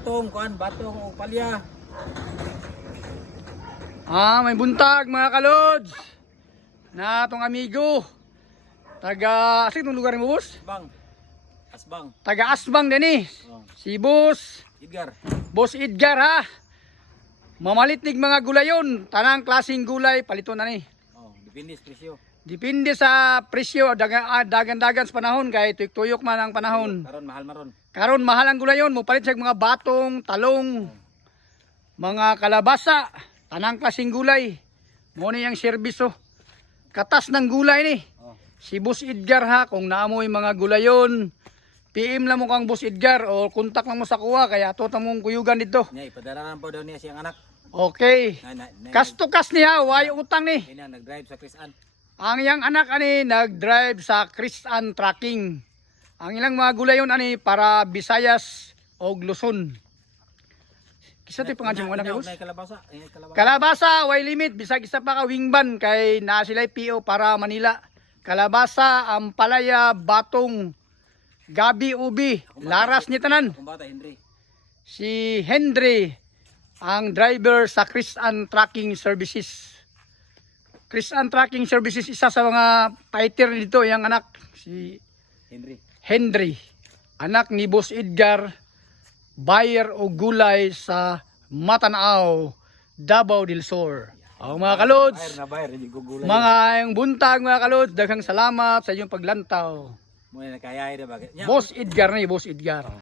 Batong o palya. May buntag mga kalods. Na atong amigo. Taga, asa itong lugar mo, boss? Asbang. Taga Asbang din eh. Oh. Si Boss. Edgar. Boss Edgar ha. Mamalit nig mga gulayon. Tanang klaseng gulay, palito na ni. Oh, depende sa presyo. Depende sa presyo, dagan-dagan sa panahon, kay tuyok-tuyok man ang panahon. Karon mahal maron. Karon mahal ang gulayon, mo palit sa mga batong, talong, mga kalabasa, tanang klaseng gulay. Mo ni ang serbisyo. Katas ng gulay ni. Oh. Si Boss Edgar ha, kung naamoy mga gulayon, PM lang mo kang Boss Edgar o kontak lang mo sa kuha, kaya ato tamong kuyugan dito. Nya ipadala po daw niya siyang anak. Okay. Kas to kas niya, way utang ni. Ina nag-drive sa Krisan. Ang iyang anak ani nag-drive sa Krisan Trucking. Ang ilang mga gulayon ani para Visayas o Luzon. Kisa ti pangadyo mo anak, boss? Kalabasa. Kalabasa, way limit. Bisag isa pa ka wingban kay na sila PO para Manila. Kalabasa, ampalaya, batong, gabi, ubi, laras ni tanan. Kumbata Henry. Si Henry, ang driver sa Krisan Trucking Services. Krisan Trucking Services, isa sa mga fighter dito, yung anak, si Henry. Anak ni Boss Edgar, buyer o gulay sa Matanao, Davao del Sur. Mga kalods, mga yung buntag mga kalods, daghang salamat sa inyong paglantaw. Mo na kaya ida bakit? Boss Edgar na Boss Edgar.